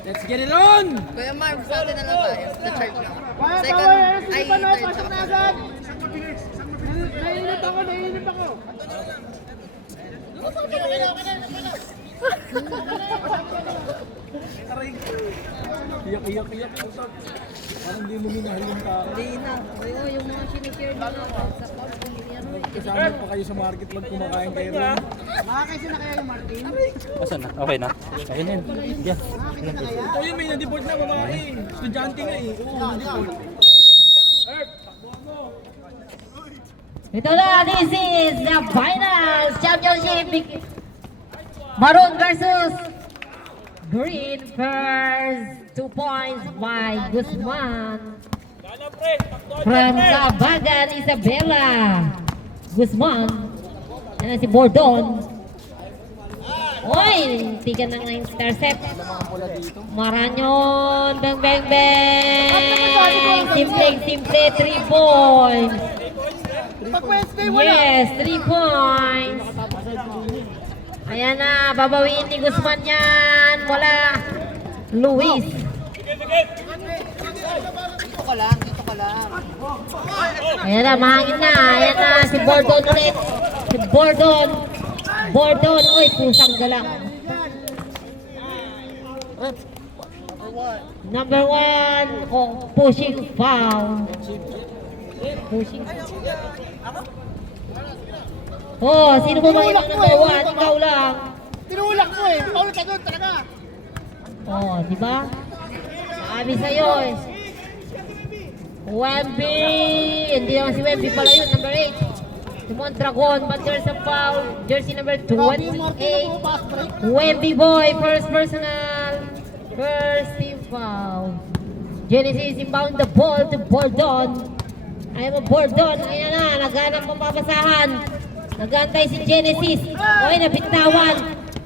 Let's get it on! Kuya Marv, sa atin na lang tayo. The chart lang. Second, ay, third, tsaka fourth. Naiinip ako. Iyak. Parang hindi mo minahal yung tao. Hindi na. Oo, yung mga sinishare nila sa club, hindi yan. Kasama pa kayo sa market lang kumakain kayo ron. Makakaisi na kaya yung Martin? Asan na? Okay na? Okay na yun. Diyan. Ito yung may na-deport na babae. Estudyante nga eh. Oo, na-deport. Ito na, this is the finals championship. Maroon versus Green. First 2 points by Guzman from Sabagan, Isabela. Guzman. Yan si Bordon. Oy, tiga na nga intercept. Maranyon, bang. Simple, 3 points. Pag Wednesday, wala. Yes, 3 points. Ayan na, babawiin ni Guzman yan. Wala. Luis. Dito ka lang. Ayan na, mahangin na. Ayan na, si Bordon ulit. Si Bordon. Uy, pusang galang. Number 1, pushing foul. Pushing. Oh, sino ba ba yung number 1? Ikaw lang. Tinulak mo eh. Paulit ka doon talaga. Oh, di ba? Sabi sa'yo eh. Wemby! Hindi naman si Wemby pala yun, number 8. Si Mondragon, but there's a foul. Jersey number 28. Wemby boy, first personal. First team foul. Genesis inbound the ball to Bordon. Ayaw mo Bordon. Ayan na, naghanap ng papasahan. Nagantay si Genesis. Oy, nabitawan.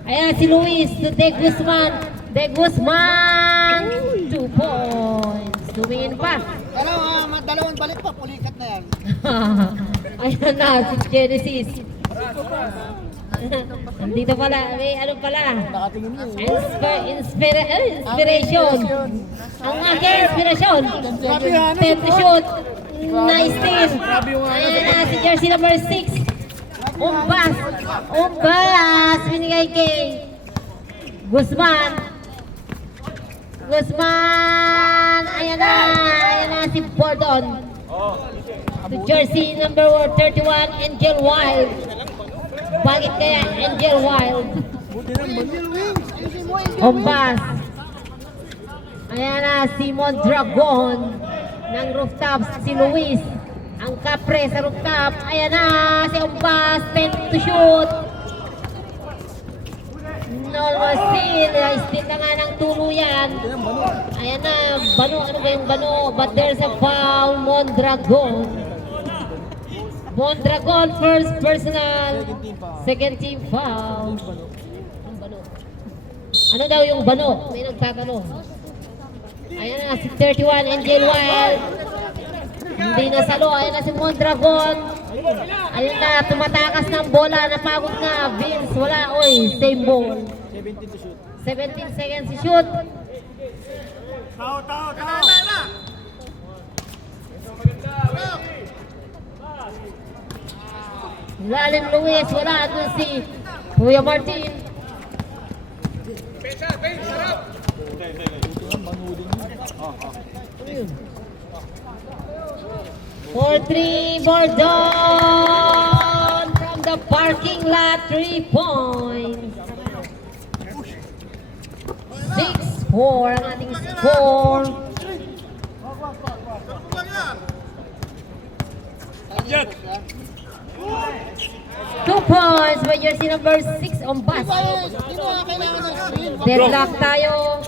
Ayan si Luis to De Guzman. De Guzman. 2 points. Tumingin pa. Dalawang balik pa. Pulikat na yan. Ayan na si Genesis. Andito pala. May ano pala. Inspiration. Ang aking inspirasyon. 10 to shoot. Nice team. Ayan na si jersey number 6. Umbas. Binigay kay Guzman. Ayan na si Bordon. The jersey number 31, Angel Wild. Bakit kaya Angel Wild? Umbas. Ayan na si Mondragon ng rooftops, si Luis. Ang kapre sa rooftop. Ayan na si Umbas. 10 to shoot. No, still na nga ng tuluyan. Ayan na, Bano. Ano ba yung Bano? But there's a foul. Mondragon, first personal. Second team foul. Ano daw yung Bano? May nagtatanong. Ayan na si 31, Angel Wild. Hindi na salo. Ayan na si Mondragon. Ayun na, tumatakas ng bola. Napagod nga. Vince, wala. Oy, same ball. 17 seconds to shoot. Lalim Luis, wala. Doon si Kuya Martin. For 3, Bordon from the parking lot, 3 points. 6-4 ang ating score. Two points by jersey number 6 on bus. Dito nga kailangan ng screen. Deadlock tayo.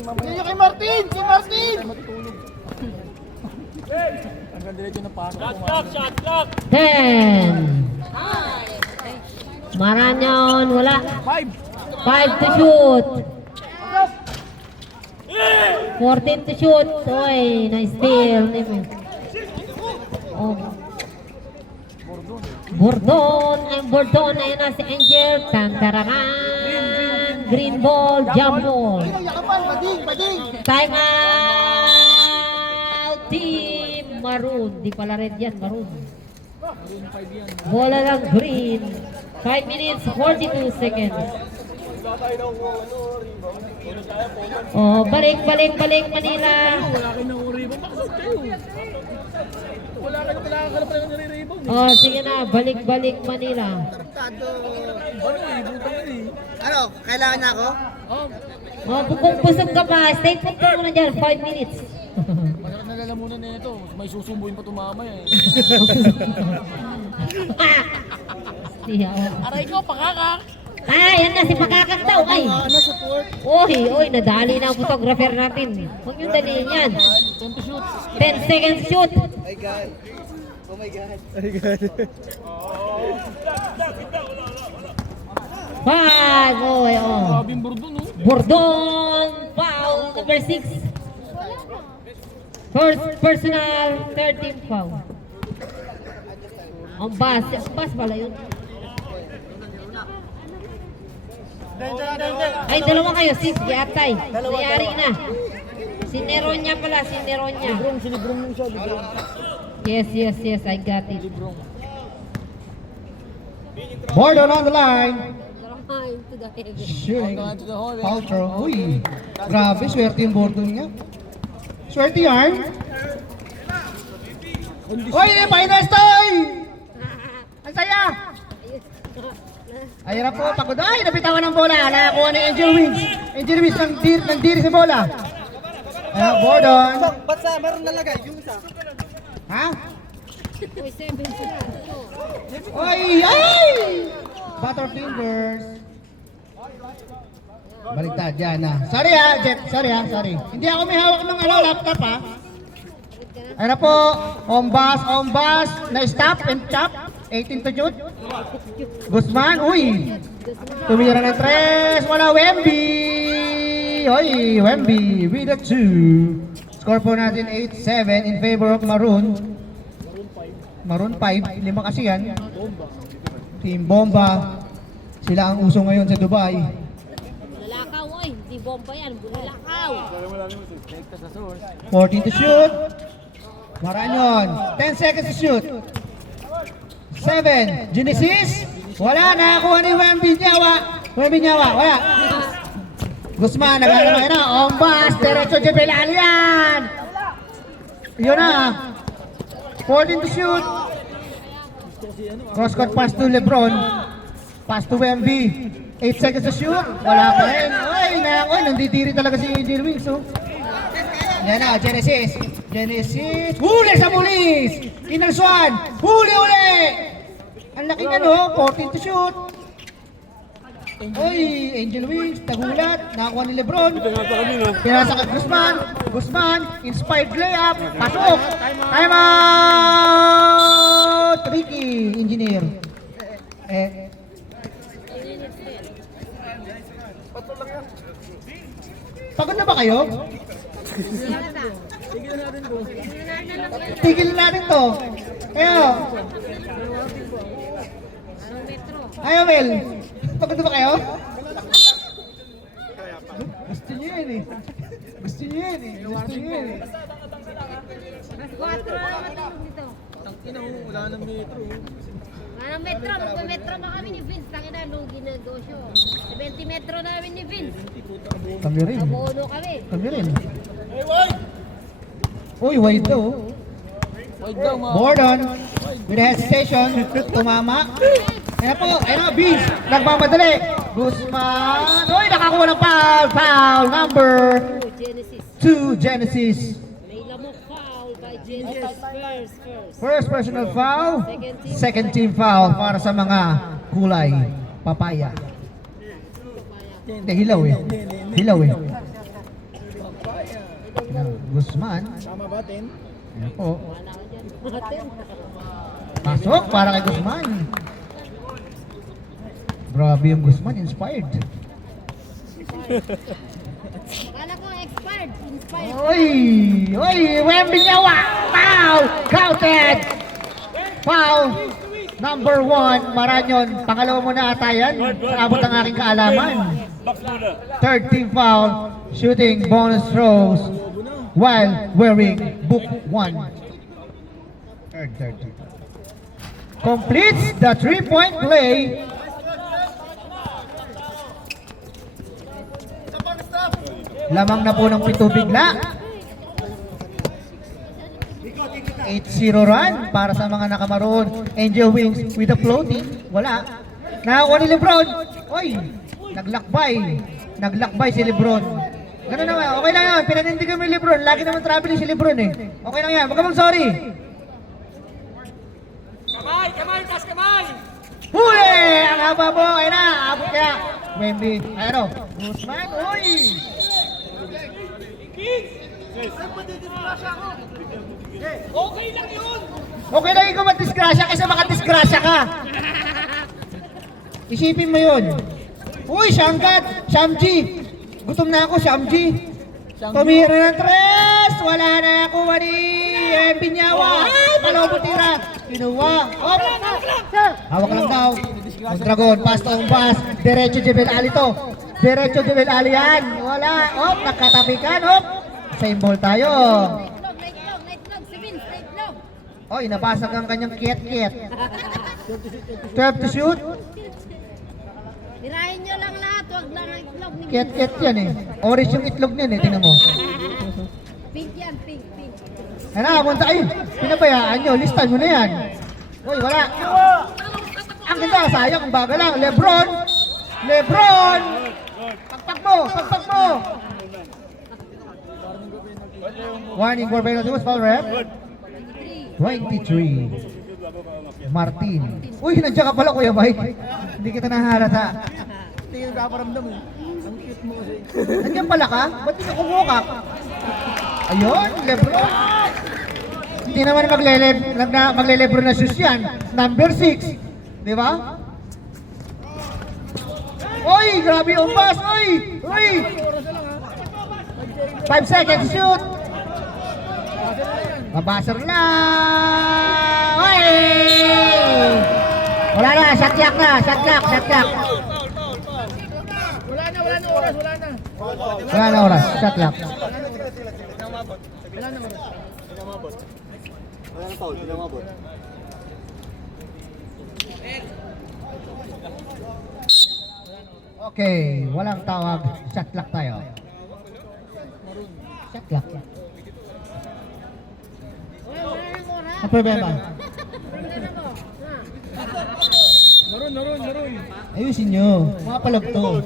Dito kay Martin! Si Martin! Hanggang diretso na pasok. 10. Maranyon, wala. 5! 5 to shoot. 14 to shoot. Oy, nice steal. Oh. Bordon, ayun na si Angel. Tantaraman. Green ball, jump ball. Yakapan, bading. Time out, Team Maroon. Di pala red yan, Maroon. Bola lang green. 5 minutes, 42 seconds. Oh, balik Manila. Wala kayo ng rebound. Bakit kayo? Wala ka na pala ng nire-rebound eh. Oh, sige na, balik Manila. Tarantado. Ano eh, butang yun eh. Ano, kailangan na ako? Oh, Oh, kung busog ka pa, stay put ka muna dyan, 5 minutes. masarap na lalamunan na ito. May susumbuin pa tumamay eh. Siya, oh. Aray ko, pakakak! Ay, yan na, si Pakakak daw, ay. Ano, support? Oy, nadali na ang photographer natin. Huwag yung daliin yan. 20 shoot. 10 seconds shoot. My God. Oh my God. 5, oy, oh. Grabe yung burdo no. Bordon, foul, number 6. First personal, 13 foul. Ang bas pala yun. Ay, dalawa kayo, 6, yatay. Nayari na. Si Neronya pala, si Neronya. Sinibrong mo siya, librong. Yes, I got it. Bordon on the line. To the heavy. Shooting. Hanggang to the hole eh. Foul throw. Uy, grabe, swerte yung Bordon niya. Swerte yarn. Uy, finals toy! Ang saya! Ayun na po, pagod. Ay, napitawan ng bola. Nakakuha ni Angel Wings. Angel Wings ng diri sa bola. Ayan, Bordon. Ba't sa meron nalagay? Yung isa. Ha? Uy, 7 sila. Ay! Ay! Butterfingers. Baliktad, yan na. Sorry ha, Jet. Sorry. Hindi ako may hawak ng laptop ha. Ayun na po, Ombas, na-stop and chop. 18 to shoot. Guzman, uy! Tumira ng 3, wala Wemby! Oy, Wemby with a 2. Score po natin 8-7 in favor of Maroon. Maroon 5, 5 kasi yan. Team Bomba. Sila ang uso ngayon sa Dubai. Bulalakaw, oy. Hindi bomba yan, bulalakaw. 14 to shoot. Maranyon. 10 seconds to shoot. 7. Genesis. Wala. Nakakuha ni Wemby Nyawa. Wala. Guzman. Naglalagay na. Ombas. Derecho Jebelal yan. Yun na. 14 to shoot. Cross court pass to Lebron. Pass to Wemby. 8 seconds to shoot. Wala pa rin. Ay, nandidiri talaga si Angel Wings. Oh. Yan na, Genesis. Huli sa pulis. Inner Swan. Huli. Ang laking 14 to shoot. Oy, Angel Wings, nagulat. Nakakuha ni Lebron. Pinasa kay Guzman. Inspired layup. Pasok. Time out. Ricky, engineer. Pagod na ba kayo? Tigil natin to. Ayo, Mel. Pagod na ba kayo? Gusto niyo yan eh. Gusto niyo yan eh. Mas 4 na matulog dito. Tangina mo, wala nang metro. Parang metro, magpa-metro ba kami ni Vince? Tangina, lugi na negosyo. 70 metro namin ni Vince. Kami rin. Nabuno kami. Uy, wide daw. Wide daw mga. Bordon, with hesitation, tumama. Ayan po, Beast, nagmamadali. Guzman, uy, nakakuha ng foul number Genesis. 2, Genesis. May lamok foul by Genesis first. First personal foul, second team foul para sa mga kulay papaya. Hindi, hilaw eh. Guzman. Tama ba, 10? Ayan po. Pasok para kay Guzman. Grabe yung Guzman, inspired. Akala ko expired. Inspired. Oy, Wemby Nyawa. Foul, counted. Foul, Number 1, Maranyon. Pangalawa mo na ata yan. Sa abot ang aking kaalaman. Third team foul, shooting bonus throws while wearing book 1. Third. Completes the 3-point play. Lamang na po ng pito bigla. 8-0 run para sa mga nakamaroon. Angel Wings with the floating. Wala. Nakakuha ni Lebron. Oy, naglakbay si Lebron. Ganun naman, okay lang yan. Pinanindigan mo ni Lebron. Lagi naman traveling si Lebron eh. Okay lang yan, wag ka mag-sorry. Kamay! Huli! Ang haba mo, ayun na, abot kaya. Wemby, ayun o. Guzman, uy! Okay lang ikaw matisgrasya kaysa makadisgrasya ka. Isipin mo yun. Uy, Shangat! Shamji! Gutom na ako, Shamji! Tumira ng tres! Wala na ako, Wani! Binyawa! Palobo tira! Kinuha! Op! Hawak lang daw. Mondragon, pass to pass. Diretso Jebel Ali to. Diretso Jebel Ali yan. Wala. Op! Nakatapikan. Op! Same ball tayo. Oy, nabasag ang kanyang kiet-kiet. 12 to shoot. Tirahin nyo lang lahat, wag lang ang itlog. Kiet-kiet yan eh. Orange yung itlog niyan eh. Tingnan mo. Pink yan, pink. Ano, punta kayo. Pinabayaan nyo. Listan nyo na yan. Uy, wala. Ang ganda, sayang. Ang baga lang. Lebron! Pagpag mo! Warning for penalty. Foul ref. 23. Martin. Uy, nandiyan ka pala, Kuya Mike. Hindi kita nahalata. Hindi yung naparamdam eh. Ang cute mo kasi. Nandiyan pala ka? Ba't di ka kumukak? Ayun, Lebron. Hindi naman magle-Lebron na shoes yan. Number 6. Di ba? Uy, grabe yung pass. Uy! 5 seconds shoot. Mabasar na. Uy! Wala na, shot clock na. Wala na oras. Wala na oras, shot clock. Wala nang foul, hindi na mabot. Okay, walang tawag. Shot clock tayo. Shot clock. Ang problema? Naroon. Ayusin nyo. Mga palag to.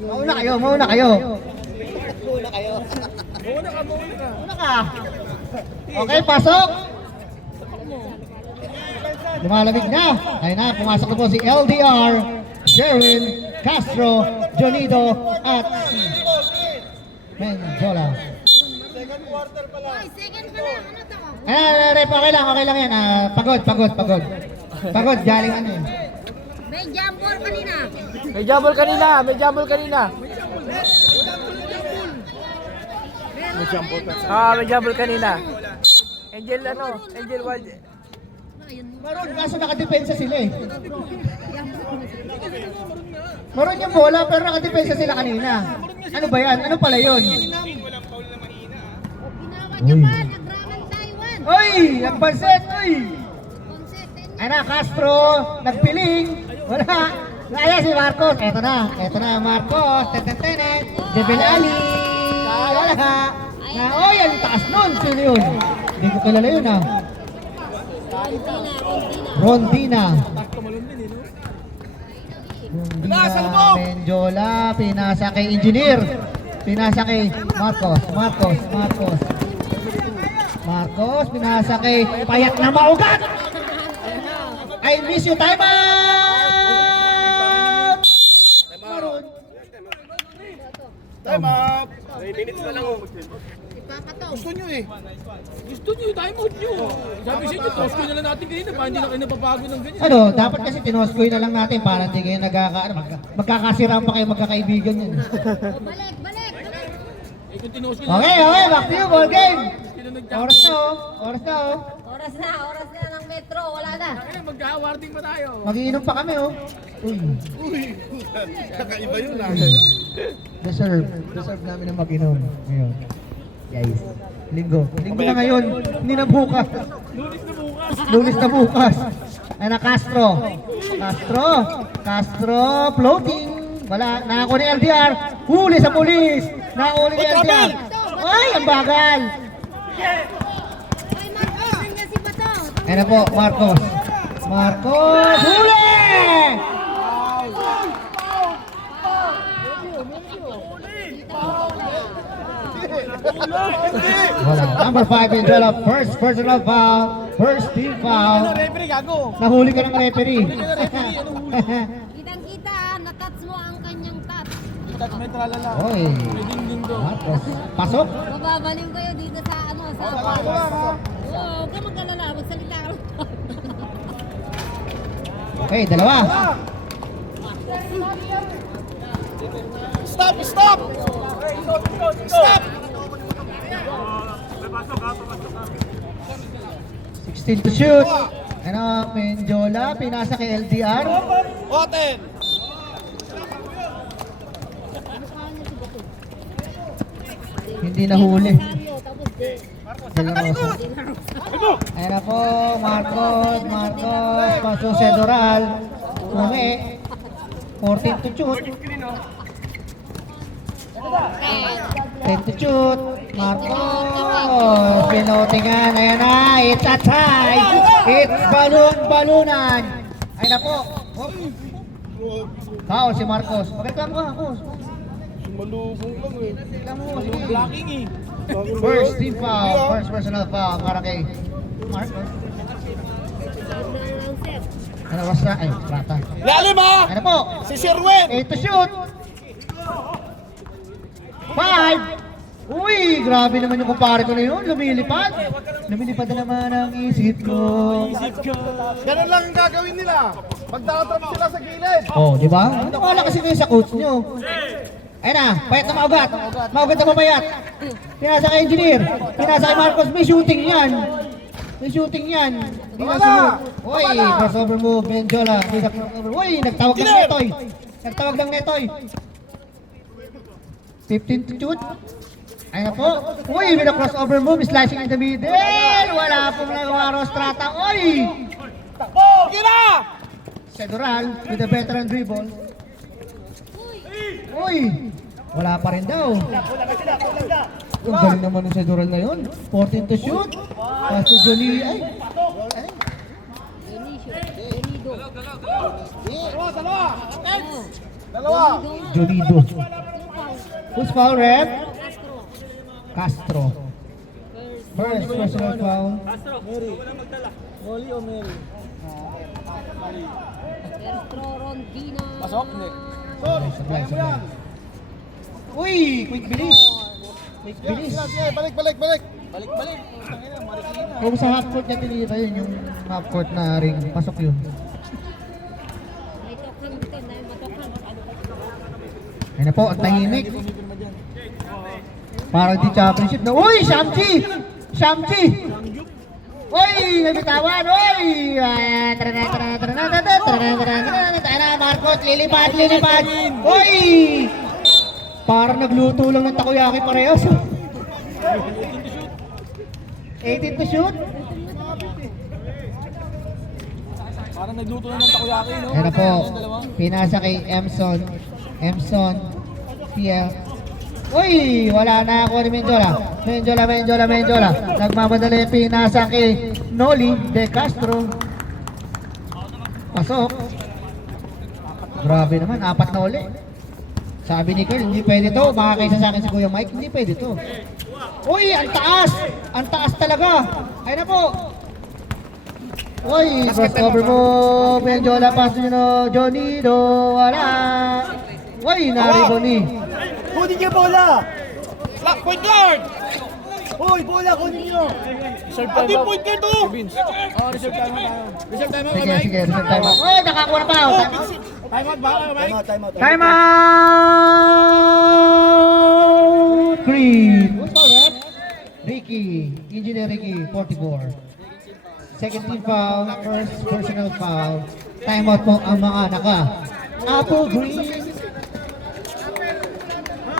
Mauna kayo. Mauna ka. Mauna ka. Okay, pasok. Lumalamig na. Ayun na, pumasok na po si LDR, Sherin, Castro, Jonido, at si Menjola. Second pa lang, ano to? Rep, okay lang yan. Pagod, galing ano eh. May jumper kanina. May jumble kanina. May jumble kanina. Angel Wild. Maroon, kaso nakadepensa sila eh. Maroon yung bola pero nakadepensa sila kanina. Ano ba yan? Ano pala yun? Ginawa Japan, nagraman Taiwan. Oy! Nagpanset! Oy! Ay na, Castro! Nagpiling! Wala! Naya si Marcos! Eto na Marcos! Tetetenet! Jebel Ali! Wala ka! Oy! Ang taas nun! Sino yun? Hindi ko kilala yun ah. Rondina. Menjola, pinasa kay Engineer. Pinasa kay Marcos, pinasa kay Payat na maugat. I miss you, time out! Maroon. Time up! 3 minutes na lang. Gusto nyo yung time out nyo. Sabi siya, toss ko na lang natin kanina para hindi na kayo napapagod ng ganyan. Ano, dapat kasi tinoskoy na lang natin para hindi kayo magkakasiraan pa kayo magkakaibigan yan. Balik. Eh kung tinos ko Okay, back to you, ball game. sila Oras na oh. Oras na ng Metro, wala na. Ay, magka-awarding pa tayo. Magiinom pa kami, oh. Uy, Kakaiba yun ah. deserve. Deserve namin na mag-inom. Ngayon. Guys, linggo. Linggo na ngayon, hindi na bukas. Lunes na bukas. Lunes na bukas. Ana Castro. Castro, floating. Wala, nakakuha ni LDR. Huli sa pulis. Nakahuli ni LDR. Ay, ang bagal. Ay, Marcos, nandiyan si Bato. Ayan na po, Marcos. Marcos, huli! Wala. Number 5 in Jola. First personal foul. First team foul. Referee, gago. Nahuli ka ng referee. Kitang-kita, natats mo ang kanyang tat. May tralala. Oy. Marcos. Pasok. Mababaling kayo dito sa ano, sa Oo, huwag ka mag-alala, magsalita ka. Okay, dalawa. Stop! Stop! Stop! 16 to shoot. Ano, Menjola, pinasa kay LDR. Oten! Hindi nahuli. Tapos di. De La Rosa. Ayan na po, Marcos, paso si Doral. Umi. 14 to shoot. 10 to shoot. Marcos. Pinotingan. Ayan na. It's a tie. It's balunan. Ayan na po. Oh. Kao si Marcos. Pagreklamo ka, Marcos. Malubong lang eh. Reklamo mo. Sige. Blocking eh. First team foul. First personal foul. Para kay Marcos. Ano, Rosra? Ay, Rata. Lalim ha! Ano po? Si Sherwin! 8 to shoot. 5. Uy, grabe naman yung kumpare ko na yun. Lumilipad. Lumilipad na naman ang isip ko. Ganun lang ang gagawin nila. Magtatrap sila sa gilid. Oh, di ba? Wala kasi kayo sa coach nyo. Ayun na, payat na maugat. Maugat na mamayat. Pinasa kay engineer. Pinasa kay Marcos. May shooting yan. May shooting yan. Hindi na sunod. Uy, crossover move. Menjola. Uy, nagtawag ng Netoy. Nagtawag ng Netoy. 15 to shoot. Ayun na po. Uy, may na crossover move. Slashing in the middle. Wala pong nagawa Rostrata. Uy! Gira! Sedoral with the veteran dribble. Uy! Wala pa rin daw. Ang galing naman ng Sedoral na yun. 14 to shoot. Pass to Johnny. Ay! Dalawa! Jonido. Who's foul, ref? Castro. First personal foul. Molly o Mary? Erstro Rondina. Pasok? Hindi. Supply. Uy! Quick bilis. Quick bilis. Balik! Balik-balik. Kung sa half court niya tinira yun, yung half court na ring. Pasok yun. May tokan dito, dahil matokan. Ayun na po, ang tahimik. Parang di championship na. Uy! Shamji! Uy! Nabitawan! Uy! Tara, Marcos! Lilipad! Uy! Parang nagluto lang ng takoyaki parehas. 18 to shoot. Parang nagluto na ng takoyaki, no? Ayun na po, pinasa kay Emson, PL. Uy, wala na ako ni Menjola. Nagmamadali, pinasa kay Noli De Castro. Pasok. Grabe naman, 4 na uli. Sabi ni Carl, hindi pwede to. Makakaisa sa akin si Kuya Mike, hindi pwede to. Uy, ang taas! Ang taas talaga. Ayun na po. Uy, crossover mo. Menjola, pass nyo no. Jonido, wala. Uy, nariboni. Kunin niyo bola! Point guard! Hoy, bola, kunin niyo! Ati point guard to! Reserve time tayo. Reserve time ako, Sige, Mike. sige, reserve time out. Uy, nakakuha na pa. Time out ba ako, Mike? Time out! Green. What's all that? Ricky. Engineer Ricky, 44. second team foul, first personal foul. Timeout po ang mga naka. Apple Green.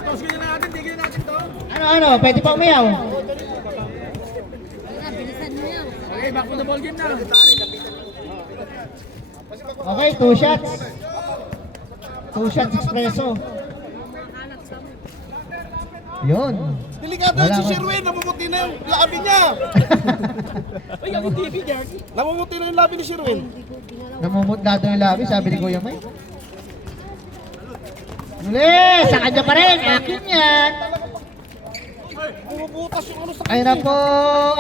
Toskin na natin, tigil natin to. Ano, pwede pa umayaw. Okay, back to the ball game na. Okay, 2 shots. 2 shots espresso. Yun. Delikado Wala si ka. Sherwin, namumuti na yung labi niya. Uy, ang TV, Jerky. Namumuti na yung labi ni Sherwin. Namumutdado yung labi, sabi ni Kuya May. Muli, sa kanya pa rin. Akin yan. Bumubutas yung ano sa Ayun na po,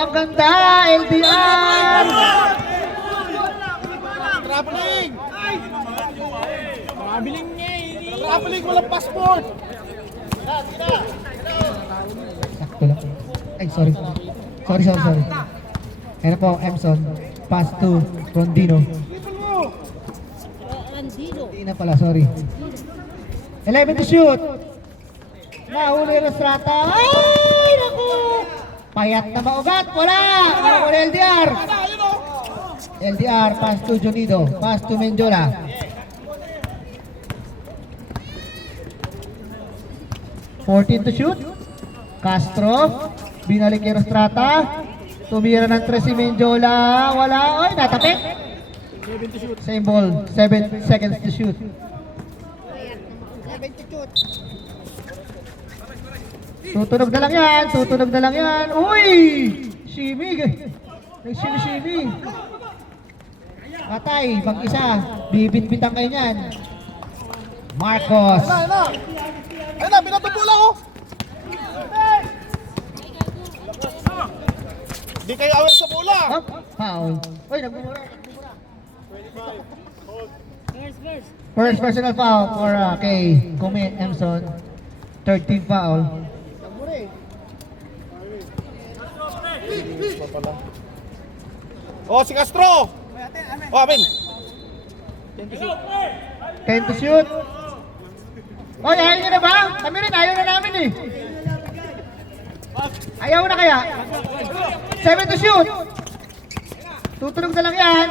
ang ganda, LDR! traveling. Mabiling niya eh. Traveling, walang passport. Sakto lang. Ay, sorry. Sorry. Ayun na po, Emson. Pass to Rondino. Hindi na pala, sorry. 11 to shoot. Nahuli yung Strata. Ay, naku! Payat na maugat. Wala! Wala LDR. LDR, pass to Jonido. Pass to Menjola. $14 to shoot. Castro. Binalik yung Strata. Tumira ng 3 si Menjola. Wala. Ay, natapik. Same ball. 7 seconds to shoot. Tutunog na lang yan. Uy! Shimmy. Nag-shimmy. Patay, pag-isa. Bibit-bitan kayo niyan. Marcos. Ayun na, binatubula ko. Di kayo aware sa bola. Up, foul. Uy, nagmumura. First personal foul for kay Kumin Emson. Third team foul. Oh, si Castro. Oh, amin. 10 to shoot. Oy, ayaw nyo na ba? Kami rin, ayaw na namin eh. Ayaw na kaya? 7 to shoot. Tutunog na lang yan.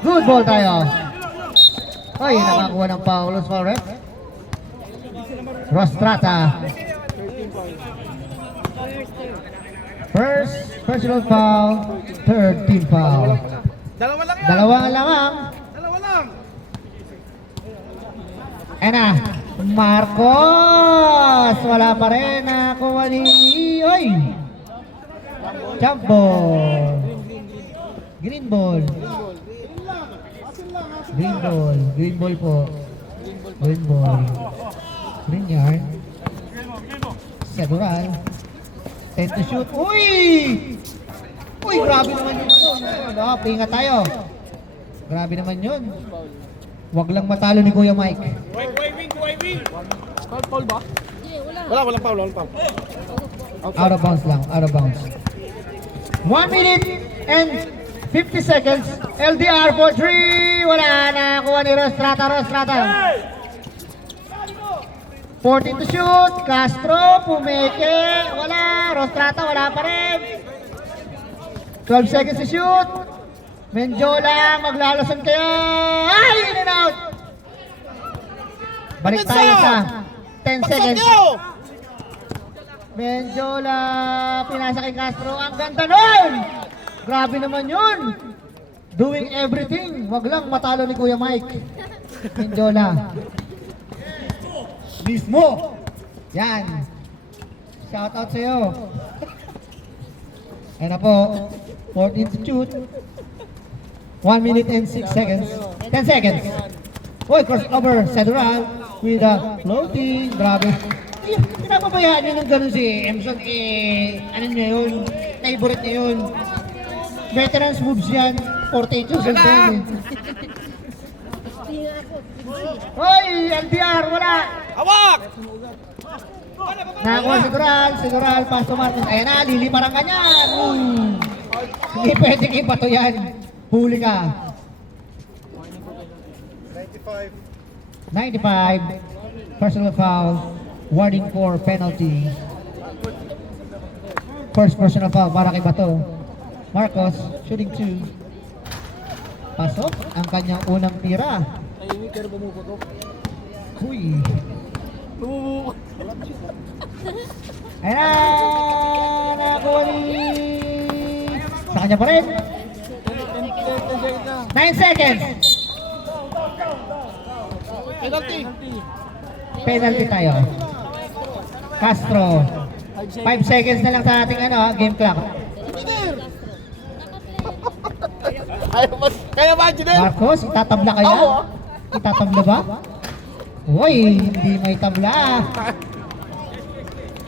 Good ball tayo. Oy, nakakuha ng foul. Foul, right? Rostrata. First personal foul, third team foul. Dalawa lang yan. Dalawa lang. Dalawa lang. Ayan na. Marcos! Wala pa rin. Nakuha ni... Oy! Jump ball. Green ball. Green ball po. Green ball. Green yard. Segural. 10 to shoot. Uy! Uy, grabe naman yun. Pinga tayo. Grabe naman yun. Wag lang matalo ni Kuya Mike. Foul ba? Walang foul. Out of bounds lang. Out of bounds. 1 minute and 50 seconds. LDR for 3. Wala na. Kuha ni Rostrata. 14 to shoot. Castro. Pumeke. Wala. Rostrata. Wala pa rin. 12 seconds to shoot. Menjola. Maglalasan kaya. Ay! In and out. Balik tayo sa 10 seconds. Menjola. Pinasa kay Castro. Ang ganda nun. Grabe naman yun. Doing everything. Wag lang matalo ni Kuya Mike. Menjola. Mismo. Yan. Shout out sa'yo. Ayan na po. 14 to shoot. 1 minute and 6 seconds. 10 seconds. Boy, crossover. Cedral with a floating. Grabe. Pinapabayaan nyo ng ganun si Emson. Ano nyo yun? Favorite nyo yun. Veterans moves yan. 48 years old yan. Hoy! LDR! Wala! Hawak! Nakakuha Segural, pass to Martin. Ayan na, liliparan ka niyan. Hindi pwedeng ibato yan. Huli ka. 95. Personal foul. Warning for penalty. First personal foul para kay Bato. Marcos, shooting 2. Pasok ang kanyang unang tira. Tahimik pero bumuputok. Uy. Bumubuko. Ayan na! Nakakuha ni... Sa kanya pa rin. 9 seconds. Penalty. Penalty tayo. Castro. 5 seconds na lang sa ating game clock. Kaya ba, Janelle? Marcos, itatabla kaya? Itatabla ba? Uy, hindi may tabla.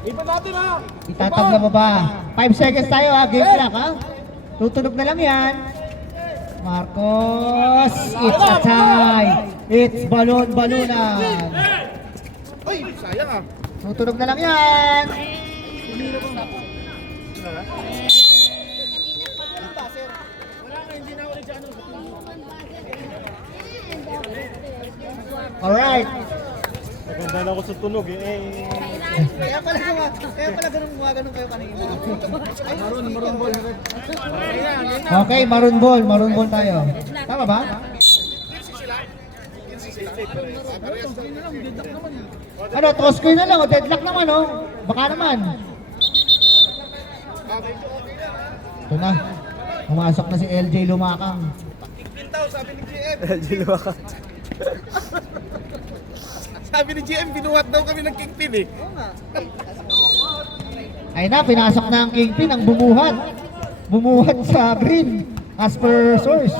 Iba natin ha. Itatabla mo ba? 5 seconds tayo game clock Tutunog na lang yan. Marcos, it's a tie. It's balon-balonan. Ay, sayang Tutunog na lang yan. Alright. Maganda na ako sa tunog Kaya pala ganun kayo kanina. Maroon ball. Okay, maroon ball tayo. Tama ba? Ano, toss ko na lang o deadlock naman Baka naman. Ito na. Pumasok na si LJ Lumakang. LG Luwaka. Sabi ni GM, binuhat daw kami ng kingpin Ay na, pinasok na ang kingpin ang bumuhat. Bumuhat sa green. As per source.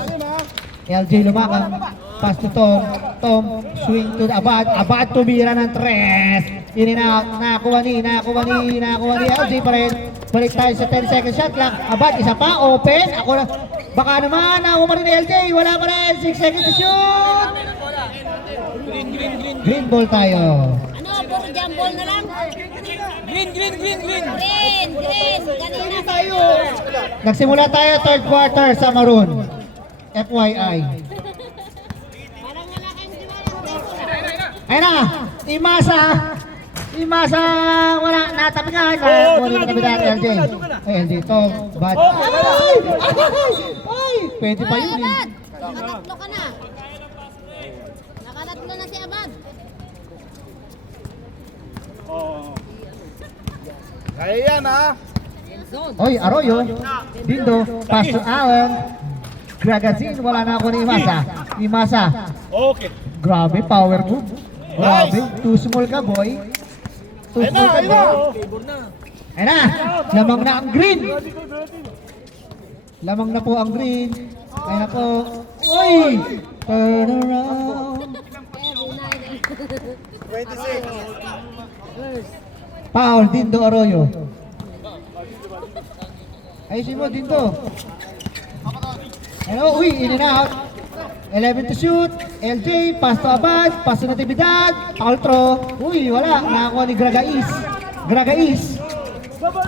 LJ Lumakang. Pass to Tom. Tom, swing to the Abad. Abad tumira ng 3. Nakakuha ni LJ pa rin. Balik tayo sa 10 second shot clock. Abad, isa pa, open. Ako na. Baka naman, nakuha pa rin ni LJ. Wala pa rin. 6 seconds to shoot. Green ball tayo. Ano, puro jump ball na lang? Green. Green. Kanina tayo. Nagsimula tayo third quarter sa Maroon. FYI. Parang wala kayong tiwala. Ayun na, Imasa, wala, natapigan. Muli na tapigan, LJ. Ay, LJ, Tom, bad. Ay, pwede pa yun Nakatatlo ka na. Nakatatlo na si Abad. Kaya yan Oy, Arroyo, Dindo, pass to Allen. Gragazin, wala na ako ni Imasa. Okay. Grabe, power move. Grabe, too small ka, boy. Too small ka, boy. Ayun na, lamang na ang green. Lamang na po ang green. Ayun na po. Oy! Turn around. 26. Foul, Dindo Arroyo. Ayusin mo, Dindo. Hello, uy, in and out. 11 to shoot. LJ, pass to Abad, pass to Natividad. Foul throw. Uy, wala. Nakakuha ni Gragais.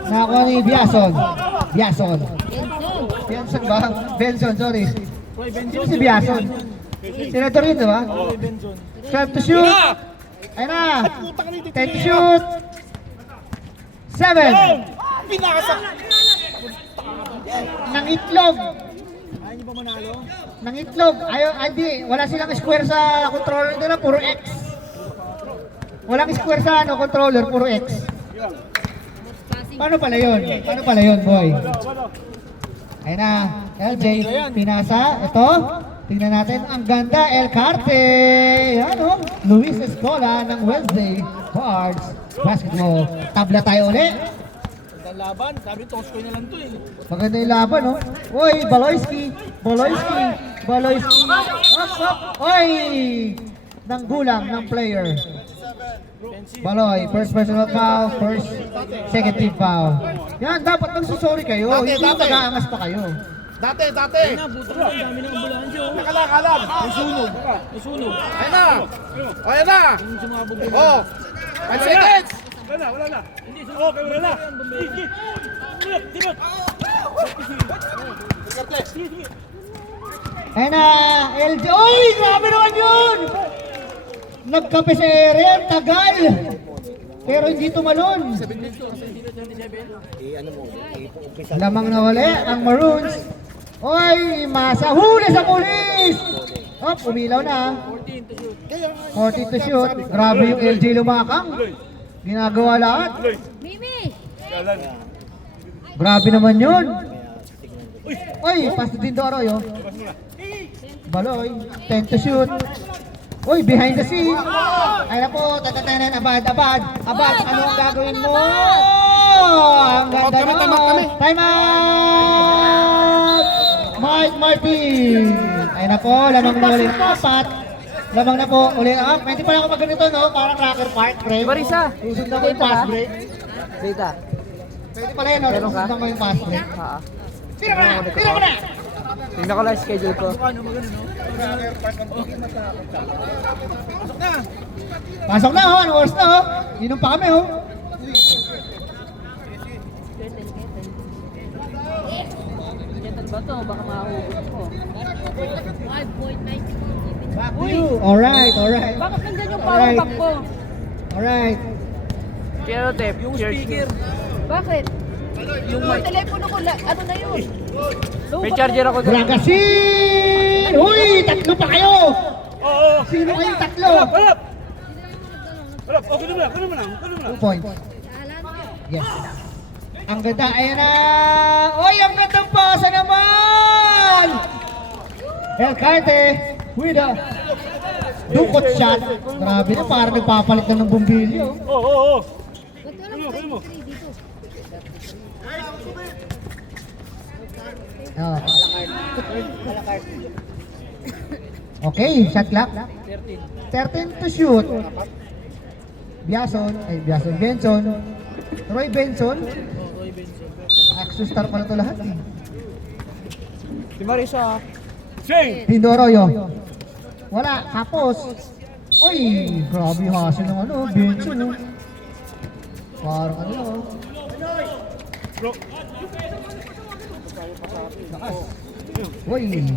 Nakakuha ni Biason. Biason ba? Benson, sorry. Sino si Biason? Senator yun, di ba? 12 to shoot. Ayun na. 10 to shoot. 7. Pinasa. Nang itlog. Nang itlog. Ayaw, hindi. Wala silang square sa controller nila. Puro X. Walang square sa controller. Puro X. Paano pala yun, boy? Ayun na. LJ. Pinasa. Ito. Tingnan natin. Ang ganda. El Carte. Ano? Luis Escola ng Wednesday Cards Basketball. Tabla tayo ulit. Ang laban, sabi toskoy na lang to Maganda yung laban, no? Uy, Baloyski! Uy! Nanggulang ng player. Baloy, first personal foul, second team foul. Yan, dapat magsusorry kayo. Hindi nag-aangas pa kayo. Dati. Buto na, ang dami ng ambulansya Nakalang. May sunog. Ayan na. Yung sumabog din. 5 seconds. Wala na. Okay, wala na. Ayun na, LJ. Uy, grabe naman yun! Nagkape sa area, tagal! Pero hindi tumalon. Lamang na uli ang Maroons. Oy, Imasa, huli sa pulis! Op, umilaw na. 40 to shoot. Grabe yung LJ lumakang. Ginagawa lahat. Mimi! Grabe naman yun. Oy, pass to Dindoro yo. Baloy, 10 to shoot. Oy, behind the scene. Ay na po, tatatanan, abad. Abad, ano ang gagawin mo? Ang ganda naman. Time out! Mike Martin. Ay na po, lamang na ulit. Apat. Lamang na po, ulit. Pwede pala ako mag-ganito, no? Parang Cracker Park, pre. Marisa. Susundan ko yung pass break. Data. Pwede pala yun, no? Susundan ko yung pass break. Tira mo na! Tira mo na! Tingnan ko lang yung schedule ko. Pasok na, oh. Ano oras na, oh. Inom pa kami, oh. Ba to? Baka mahugot ko. 5.9. Back to you. Alright. Bakit nandyan yung power power bank bank ko? Alright. Pero Tep, yung speaker. Bakit? Yung telepono ko, ano na yun? May charger ako doon. Bragasin! Uy, tatlo pa kayo! Oo. Sino kayong tatlo? Harap. Okay na. 2 points. Yes. Ang ganda, ayan na! Uy, ang gandang pasa naman! El Carte with a dukot shot. Grabe na, parang nagpapalit na ng bumbilyo. Oo. Ba't walang 23 dito? Oh. Okay, shot clock. 13 to shoot. Benson. Roy Benson. Axel star pala ito lahat eh. Si Marisa. Shane. Dindoroyo. Wala, kapos. Uy, grabe yung hassle ng ano, Benson. Oh. Parang ano. Uy.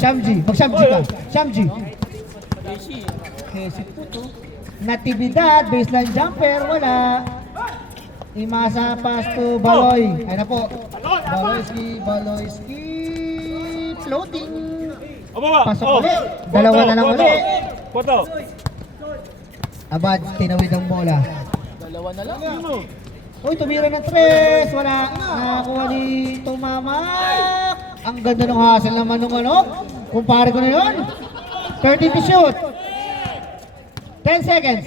Shamji, mag-Shamji ka. Shamji. Kesit po to. Natividad, baseline jumper, wala. Imasa pass to Baloy. Ay na po. Baloyski. Floating. Pasok ulit. Dalawa na lang ulit. Koto. Abad, tinawid ang bola. Dalawa na lang. Uy, tumira ng tres. Wala. Nakakuha ni Tumamak. Ang ganda ng hustle naman ng ano. Kumpare ko na yun. 30 to shoot. 10 seconds.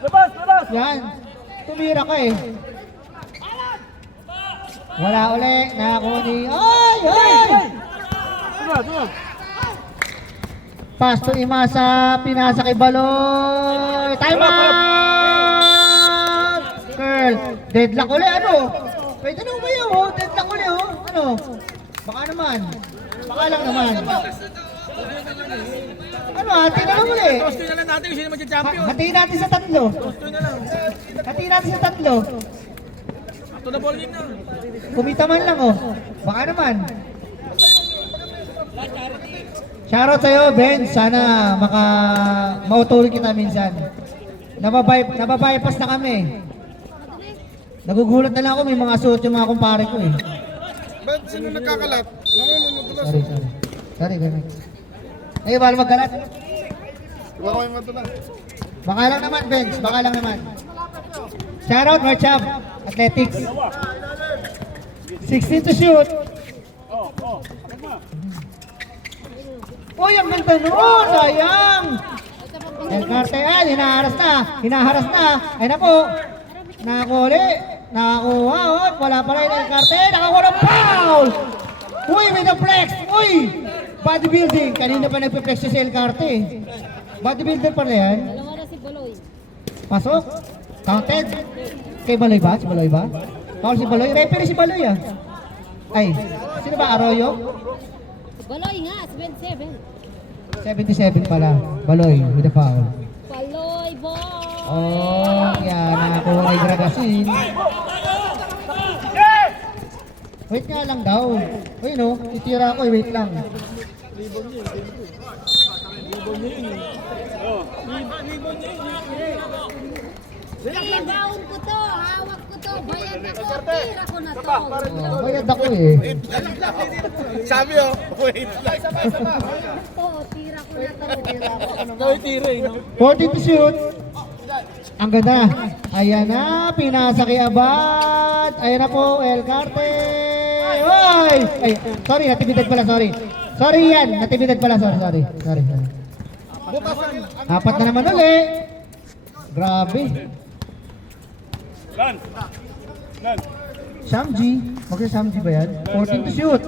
Labas. Yan. Tumira ka eh. Wala uli. Nakakuha ni... Ay! Tuma. Pass to Imasa. Pinasa kay Baloy. Time out! Curl. Deadlock uli. Ano? Pwede na umayaw oh. Deadlock uli oh. Ano? Baka naman. Baka lang naman. Ano? Hati na lang uli. Tostoy na lang natin kung sino magka-champion. Hatiin natin sa tatlo. Tostoy na lang. Hatiin natin sa tatlo. Ito na ball game na. Kumita man lang oh. Baka naman. Shoutout sa'yo, Ben. Sana mautulog kita minsan. Nababypass na kami. Nagugulat na lang ako, may mga suot yung mga kumpare ko eh. Ba't sino nagkakalat? Sorry. Ay, bala magkalat. Wala ko yung matulan. Baka lang naman, Ben. Baka lang naman. Shoutout, Marchab. Athletics. 16 to shoot. Uy, ang ganda nun! Sayang! El Carte, hinaharas na. Ay na po. Nakakuha. Wala pa rin El Carte. Nakakuha ng foul! Uy, with the flex! Uy! Bodybuilding. Kanina pa nagpe-flex si El Carte. Bodybuilder pala yan. Dalawa na si Boloy. Pasok. Counted. Kay Baloy ba? Si Baloy ba? Foul si Baloy. Referee si Baloy ah. Ay, sino ba? Arroyo? Baloy nga, 77. 77 pala. Baloy with the foul. Baloy, boy! Oh, yan. Nakakuha kay Gragasin. Wait nga lang daw. Uy no, titira ako eh. Wait lang. Ibaon ko to, hawak ko to, bayad ako, tira ko na to. Bayad ako eh. Sabi wait lang. To, tira ko na to. Ikaw yung tira eh, no? 14 to shoot. Ang ganda. Ayan na, pinasa kay Abad. Ayan na po, El Carte. Oy! Ay, sorry, natibidad pala, sorry. Sorry yan, natibidad pala, sorry. Apat na naman uli. Grabe. Lan. Samji. Okay, Samji ba yan? 14 to shoot.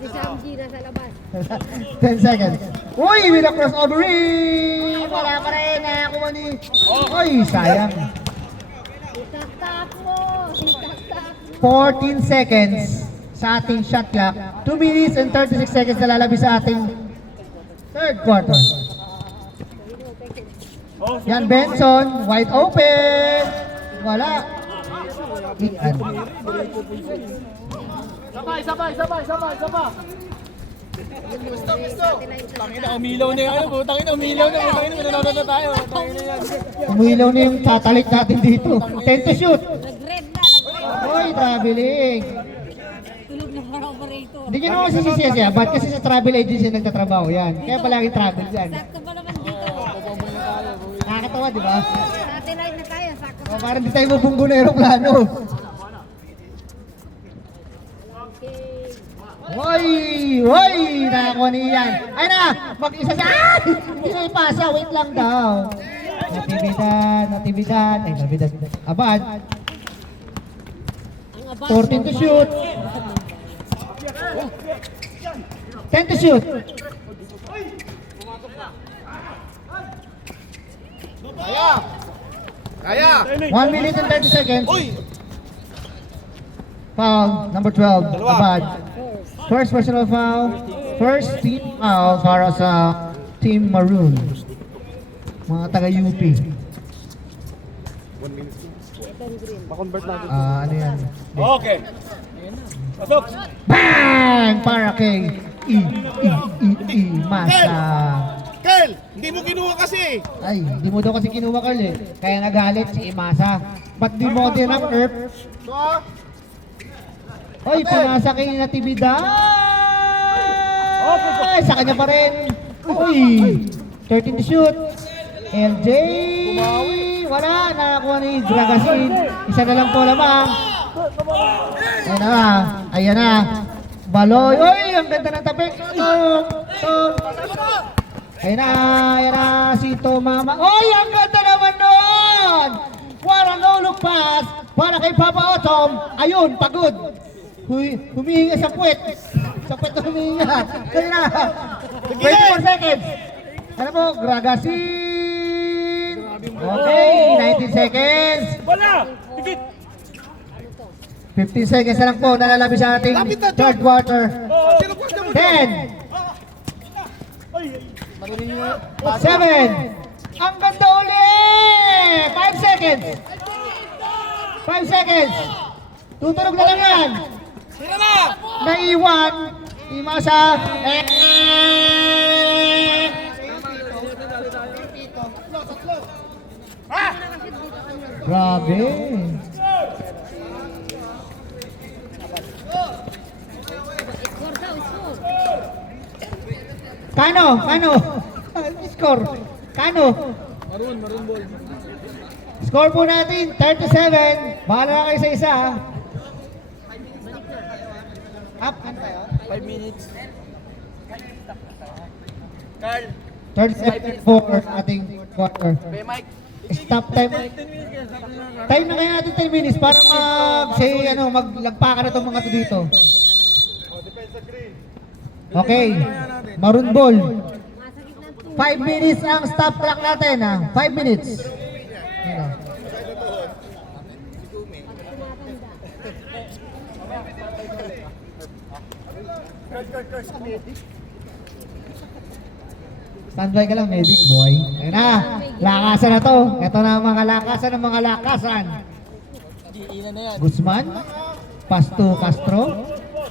Si Samji na sa labas. 10 seconds. Uy, with a crossover ring! Wala pa rin, nakakuha ni... Uy, sayang. Itaktak mo. 14 seconds sa ating shot clock. 2 minutes and 36 seconds na lalabi sa ating third quarter. Yan, Benson, wide open. Wala. Ian. Tangina, umilaw na yung ano, putang ina, umilaw na, nanonood na tayo. Tangina yan. Umilaw na yung satellite natin dito. 10 to shoot. Nag-red na. Uy, traveling. Tulog na para operator. Hindi nyo naman sisisiya siya. Ba't kasi sa travel agency nagtatrabaho yan? Kaya palaging travel yan. Sakto pa naman dito. Nakakatawa, di ba? Satellite na tayo, sakto. O, parang di tayo mabunggo na aeroplano. Hoy! Nakakuha ni Ian. Ay na! Mag-isa siya! Ay! Hindi na ipasa. Wait lang daw. Natividad. Ay, natividad. Abad. 14 to shoot. 10 to shoot. Kaya. 1 minute and 30 seconds. Foul, number 12, Abad. First personal foul, first team foul para sa Team Maroon. Mga taga-UP. Ano yan? Okay. Pasok. Bang! Para kay Masa. Kel, hindi mo kinuha kasi. Ay, hindi mo daw kasi kinuha, Carl eh. Kaya nagalit si Imasa. Ba't di mo tinang Earp? Oy, pinasa kay Natividad! Ay, sa kanya pa rin. Uy, 13 to shoot. LJ! Wala, nakakuha ni Dragasin. Isa na lang po lamang. Ayan na. Baloy. Uy, ang ganda ng tabi. Ayan na si Tomama. Uy, ang ganda naman nun! What a no-look pass para kay Papa Otom. Ayun, pagod. Humihinga sa puwet. Sa puwet na humihinga. Kaya na. 24 seconds. Ano po, Gragasin. Okay, 19 seconds. Wala. Tikit. 15 seconds na lang po. Nalalabi sa ating third quarter. 10. 7. Ang ganda uli. 5 seconds. 5 seconds. Tutunog na lang yan. Naiwan. Imasa. Grabe. Kano? Score. Kano? Maroon ball. Score po natin, 37. Bahala na kayo sa isa. Up. 5 minutes. 37 for ating quarter. Stop time. Time na kaya natin 10 minutes para maglagpakan na itong mga to dito. Okay. Maroon ball. 5 minutes ang stop clock natin ha. 5 minutes. Standby ka lang, medic boy. Ayun na, lakasan na to. Ito na ang mga lakasan ng mga lakasan. Guzman, Pasto Castro,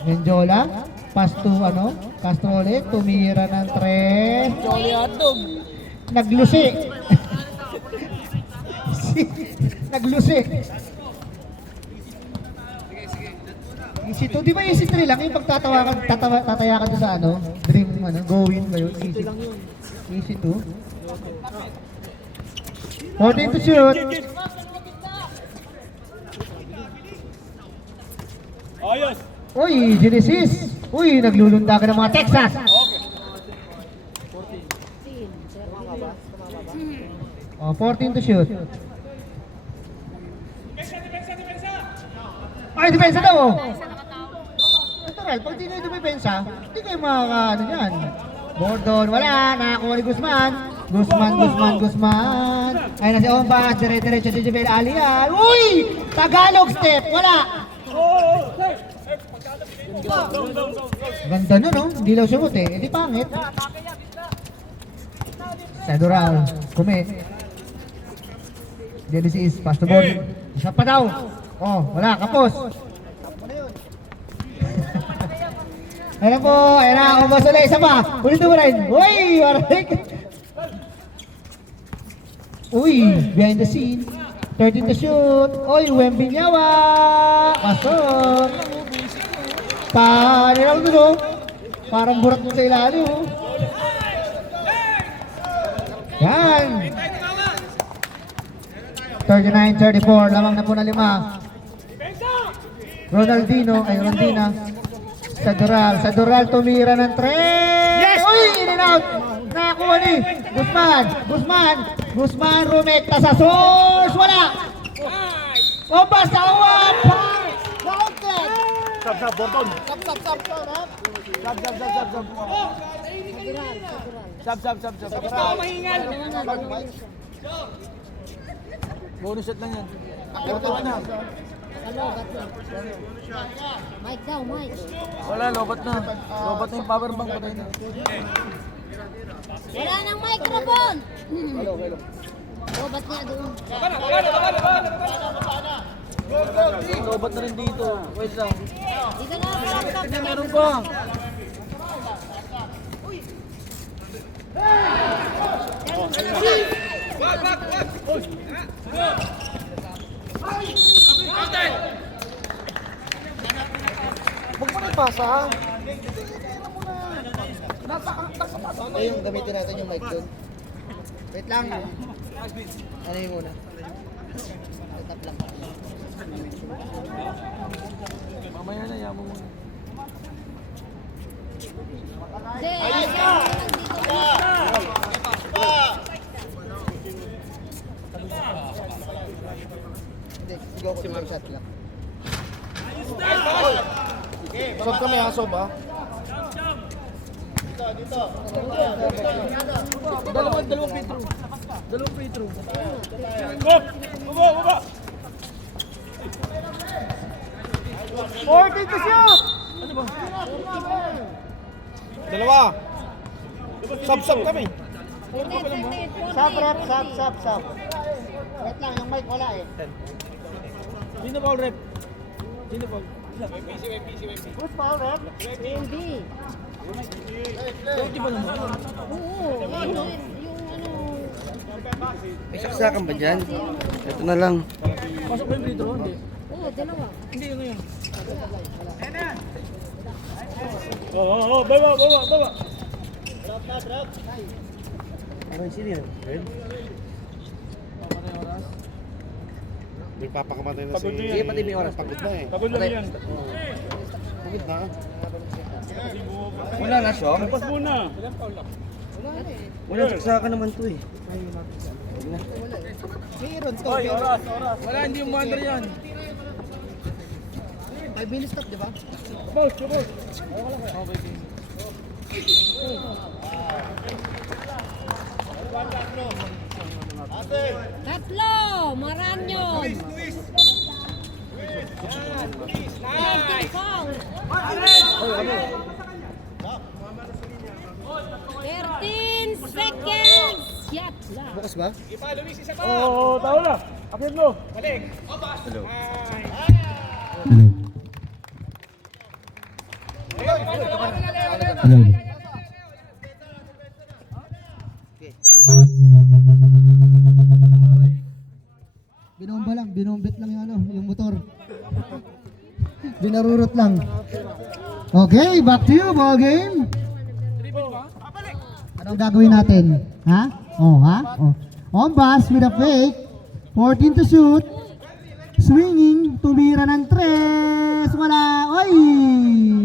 Menjola, Pasto Castro ulit, tumira ng 3. Jolly hotdog. Naglusi. nag-lose eh. Easy 2, di ba easy 3 lang yung tatayakan doon sa ano? Dream, ano, going ba yun? Easy lang yun. Easy 2. 14 to shoot. Ayos! Uy, Genesis. Uy, naglulundagan ng mga Texas. Oh, 14 to shoot. Ay, depensa daw oh. Natural, pag di kayo dumipensa, hindi kayo ano yan. Gordon, wala. Nakakuha ni Guzman. Guzman. Ayun na si Ombas. Dire-diretso si Jebel Alian. Uy! Tagalog step. Wala. Ganda nun, no? Hindi lang sumot eh. Hindi pangit. Sadural. Kume. Genesis. Pass the ball. Isa pa daw. Oh, wala. Kapos. Ayan po. Ayan na. Umbas ulit. Isa pa. Ulit mo rin. Uy! Warik. Uy! Behind the scene. 13 to shoot. Uy! Wemby Nyawa. Pasok. Paniraw doon oh. Parang burat mo sa ilalim oh. Yan. 39-34. Lamang na po na 5. Rondina. Sadural tumira ng 3. Yes! Uy! In and out. Nakakuha ni Guzman rumekta sa source. Wala. Opas sa uwan. Sab, Borton! Sab. Bonus shot lang yan. Mike daw, Mike. Wala, lobat na. Lobat na yung power bank. Patay na. Wala nang microphone. Lobat niya doon. Lobat na rin dito. Wait lang. Dito na ang laptop. Hindi, meron pa. Huwag mo na ipasa. Yung gamitin natin yung mic doon. Wait lang. Ano yung muna? Tap lang. Mamaya na, yaman mo. Hindi, ayos na. Hindi, sigaw ko yung shot lang. Sob kami ha, sob ha. Dalawang free throw. Dalawang free throw. Baba! 40 to shoot! Ano ba? Dalawa! Sab kami. Sab. Wait lang, yung mic wala eh. Sino foul rep? Sino foul? Who's foul rep? AMB. 20 ba naman? Oo. Yung ano. May saksakan ba dyan? Ito na lang. Pasok ba yung free throw? Hindi. Oo, dalawa. Hindi, yun ngayon. Baba! Ano sino yun? May papakamatay na si... Sige, pati may oras. Pagod na eh. Pagod na yan. Pagod na. Wala na, Syong. Pas muna. Wala, saksakan naman to eh. Wala, hindi yung wonder yan. 5 minutes stop, di ba? Boss. Tatlo, Maranyon. 13 foul. 13 seconds. Shot lang. Bukas ba? Oo, tao na. Akin mo. Binomba lang. Pinarurot lang. Okay, back to you, ball game. Anong gagawin natin? Ha? Oh, ha? Oh. Ombas with a fake. 14 to shoot. Swinging. Tumira ng 3. Wala. Oy!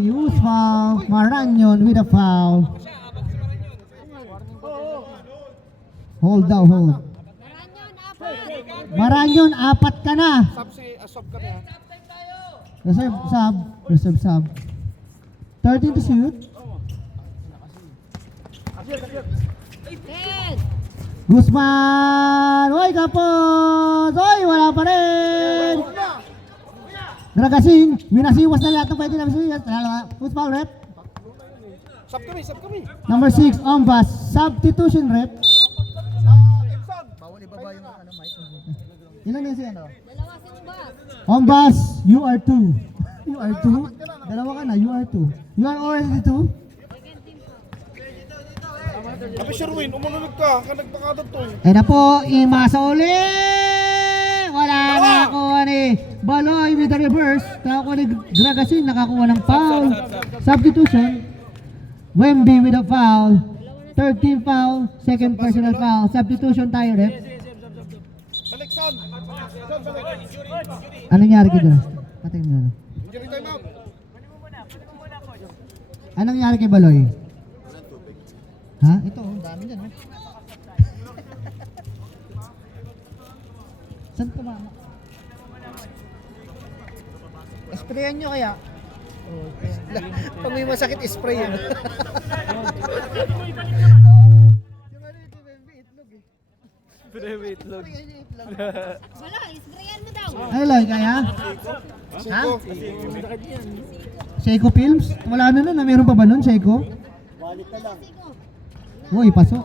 Who's foul? Maranyon with a foul. Hold daw, hold. Maranyon, 4 ka na. Reserve sub. Reserve sub. 13 to shoot. Guzman! Oy, kapos! Oy, wala pa rin! Dragasin! Minasiwas na lahat ng pwede na masiwas. Who's foul, rep? Sub kami. Number 6, Ombas. Substitution, rep. Bawal ibaba yung ano, mic. Ilan yan si ano? Dalawa si Umbas. Ombas, you are 2. You are 2? Dalawa ka na, you are 2. You are already 2? Abi Sherwin, umunulog ka. Nagpakadap to eh. Ayun na po, Imasa uli! Wala na ako Baloy with the reverse. Nakakuha ni Dragasin, nakakuha ng foul. Substitution. Wemby with a foul. 13 foul, second personal foul. Substitution tayo, ref. Balik, Son. Son, balik. Anong nangyari kay Dras? Patingin mo na. Injury time out. Anong nangyari kay Baloy? Ha? Ito, ang dami dyan, oh. Saan tumama? Sprayan nyo kaya? Pag may masakit, spray yun. Wala, isprayan mo daw. Ay, Loy, kaya? Ha? Seiko Films? Wala na nun, meron pa ba nun, Seiko? Uy, pasok.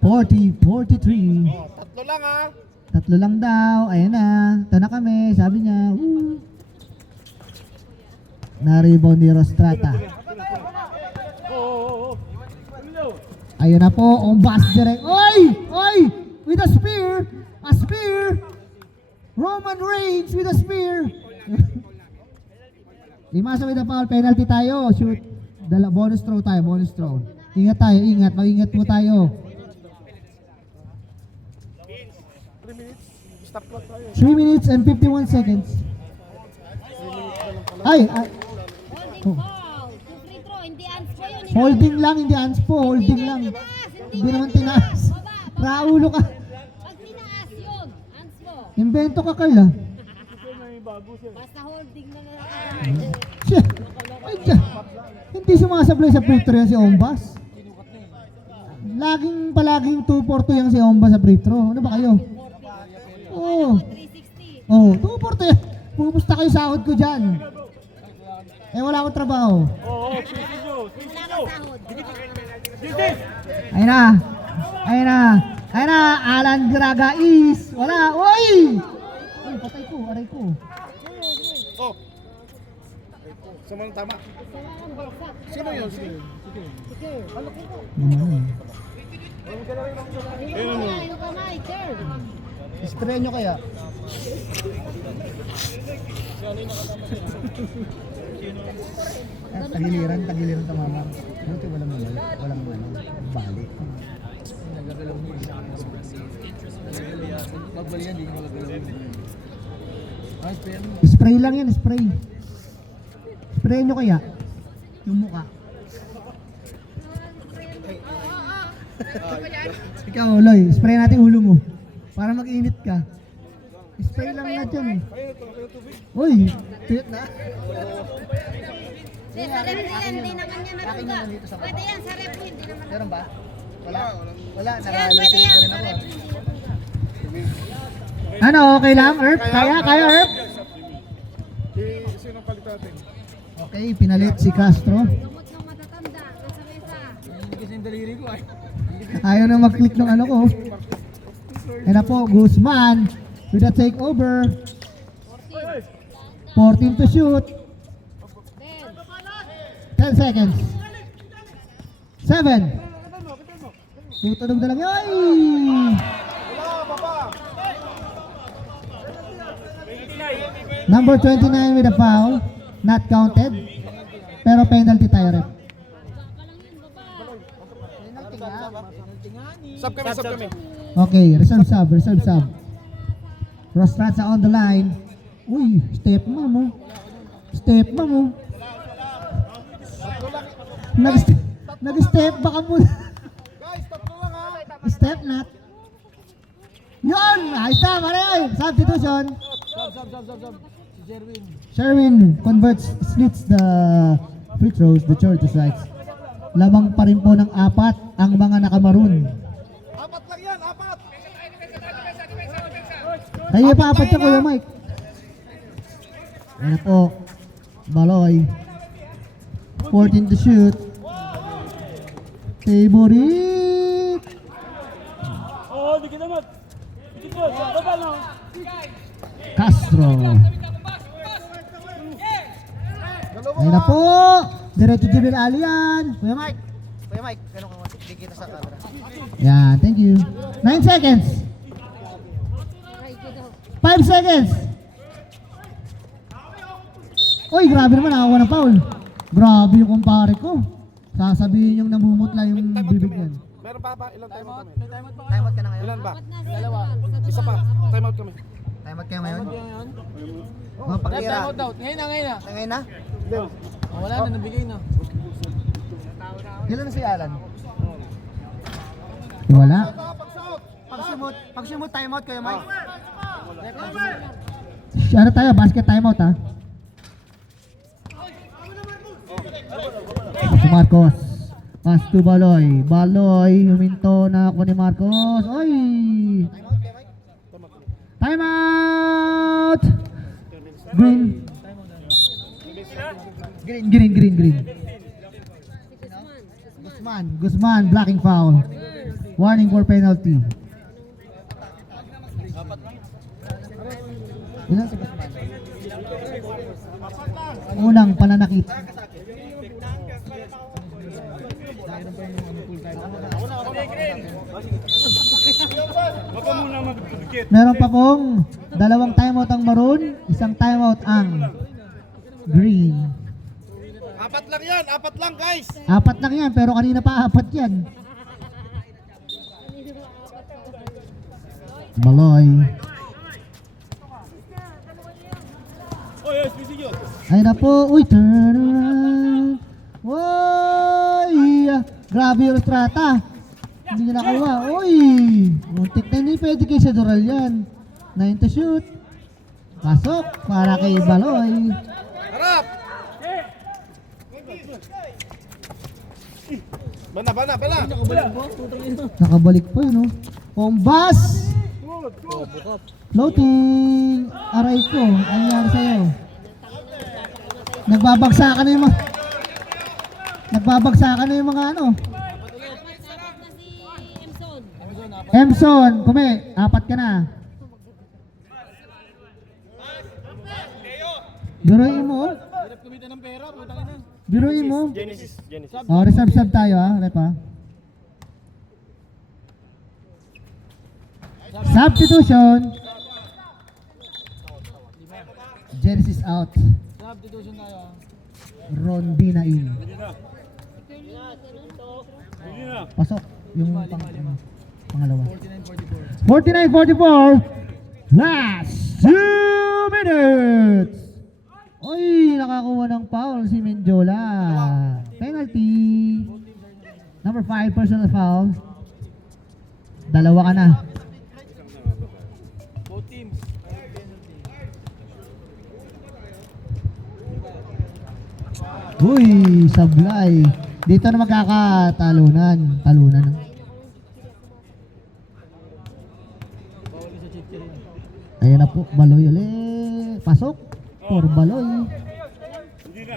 40, 43. Tatlo lang ha. Tatlo lang daw. Ayan na. Ito na kami. Sabi niya. Woo. Na-rebound ni Rostrata. Ayun na po. Ombas direct. Oy! Oy! With a spear. A spear. Roman Reigns with a spear. Limasa with a foul. Penalty tayo. Shoot. Bonus throw tayo. Bonus throw. Ingat tayo. Ingat. Mag-ingat po tayo. 3 minutes and 51 seconds. Ay! Holding foul. Two free throw. Hindi ans po yun. Holding lang, hindi anspo. Holding lang. Hindi naman tinaas. Raulo ka. Pag tinaas yun, ans mo. Invento ka, Carla. Basta holding na lang. Siya. Ay, dyan. Hindi sumasablay sa free throw yan si Ombas. Palaging 2-4-2 yan si Ombas sa free throw. Ano ba kayo? Oo. 360. Oh, 2-4-2 yan. Pumusta kayo sahod ko dyan. Eh, wala akong trabaho. Wala kang sahod. Ayun na. Ayun na. Ayun na. Alan Graga is. Wala. Uy! Uy, patay ko. Aray ko. Oh. Samang tama. Sino yun? Yung kamay, sir. Spray nyo kaya? Tagiliran tamama. Buti walang balik. Spray lang yan, spray. Spray nyo kaya? Yung mukha. Ikaw, Loy, spray natin ulo mo. Para mag-init ka. Spray lang na dyan eh. Uy, tuyot na. Sa rep yan, hindi naman yan natuga. Pwede yan sa rep, hindi naman Meron ba? Wala. Wala. yan. Nakahalos Pwede yan rin sa ako. rep, hindi natuga. Ano, okay lang, Earth? Kaya, Earth? Sino palit natin? Okay, pinalit si Castro. Gamot ng matatanda, nasa mesa. Kasi yung daliri ko ay. Ayaw na mag-click ng ano ko. Ayan na po, Guzman with a takeover. 14 to shoot. 10 seconds. 7. Tutunog na lang yun. Ay! Number 29 with a foul. Not counted. Pero penalty tayo ref. Sub kami. Okay, reserve sub. Rostrata on the line. Uy, step mo. Nag-step baka muna. Guys, tatlo lang ha. Step not. Yun! Ayos na, pare! Substitution. Sub. Si Jerwin. Sherwin splits the free throws, the charity strikes. Lamang pa rin po ng 4 ang mga nakamaroon. 4 lang yan, 4. Tayo pa 4 siya, Kuya Mike. Ayan na po. Baloy. 14 to shoot. Favorite. Castro. Ayan na po. Diretso Jibil Alian. Kuya Mike. Ganun ka kita sa camera. Yan, thank you. 9 seconds. 5 seconds. Uy, grabe naman, nakakuha ng foul. Grabe yung kumpare ko. Sasabihin yung namumutla yung bibig yan. Meron pa? Ilang time out kami? Time out ka na ngayon? Ilan ba? Dalawa. Isa pa. Time out kami. Time out kayo ngayon? Ngayon? Mga pagkira. Time out daw. Ngayon na. Ngayon na? Wala na, nabigay na. Ilan na si Alan? Wala. Pag sumot time out kayo, Mike. Ano tayo? Basket timeout ha? Si Marcos. Pass to Baloy. Huminto na ako ni Marcos. Oy! Time out! Green. Guzman, blocking foul. Warning for penalty. Ilan si Guzman? Unang pananakit. Meron pa pong 2 timeout ang maroon, 1 timeout ang green. 4 lang yan, 4 lang guys. 4 lang yan, pero kanina pa 4 yan. Baloy. Ay na po, uy, turn around. Uy, grabe yung Rostrata. Hindi niya nakuha, uy. Muntik na hindi pwede kay Sedoral yan. 9 to shoot. Pasok para kay Baloy. Harap! Bana. Nakabalik po yun, oh. Pombas! Floating! Aray ko, ano nangyari sa'yo? Nagbabagsakan na yung mga ano. Emson, kume, 4 ka na. Biruin mo, oh. Hirap kumita ng pera, putang ina. Biruin mo. Genesis. Oh, reserve tayo ha, rep ha. Substitution. Genesis out. Substitution tayo. Rondina in. Pasok yung pangalawa. 49-44. Last 2 minutes. Oy, nakakuha ng foul si Menjola. Penalty. Number 5, personal foul. 2 ka na. Both teams. Uy, sablay. Dito na magkakatalunan. Talunan. Ayan na po, Baloy ulit. Pasok. For Baloy.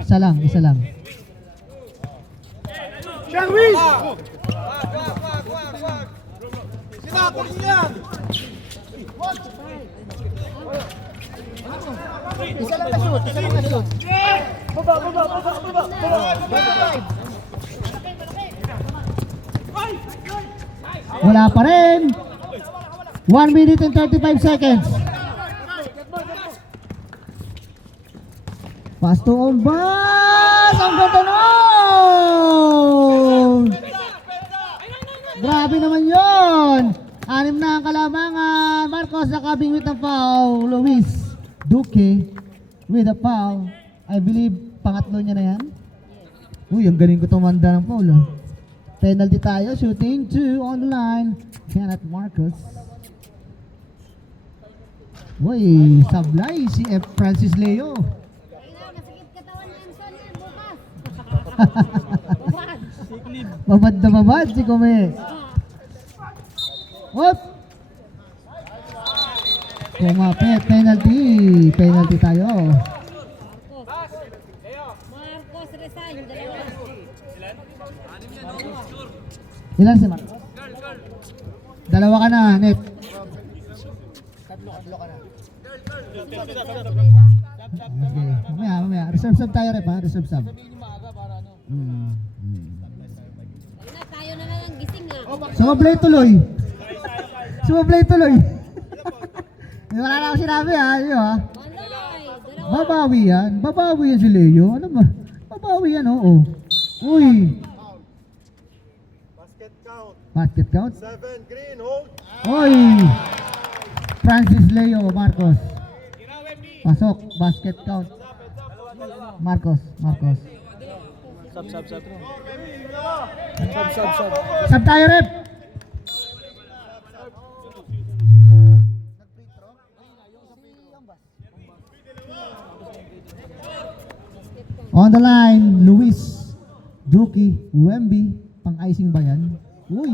Isa lang. Sherwin! Sinatol niyan! Isa lang na shoot. Wala pa rin. 1 minute and 35 seconds. Pass to Ombas! Ang ganda nun! Grabe naman yon. 6 na ang kalamangan. Marcos nakabing with the foul. Luis Duque with the foul. I believe pangatlo niya na yan. Uy, ang galing ko tumanda ng foul. Penalty tayo. Shooting 2 on the line. Kenneth Marcos. Uy, sablay si F. Francis Leo. Masakit katawan ni Anson yan bukas. Babad na babad si Kume. Hop! Kumapit, penalty. Penalty tayo. Marcos resign, dalawa. Ilan si Marcos? Dalawa ka na, Net. Tatlo ka na. Okay, mamaya. Reserve sub tayo, Rep, ha? Reserve sub. Ayun na, tayo na lang ang gising ah. Sumablay tuloy. Sumablay tuloy. Wala na ako sinabi, ha? Yun, ha? Maloy, dalawa. Babawi yan. Babawi yan si Leo. Ano ba? Babawi yan, oo. Uy. Basket count. Basket count. 7, green, hold. Oy! Francis Leo Marcos. Pasok, basket count. Marcos. Sub. Sab tayo, Rep. On the line, Luis Duque Wemby. Pang-icing ba yan? Uy!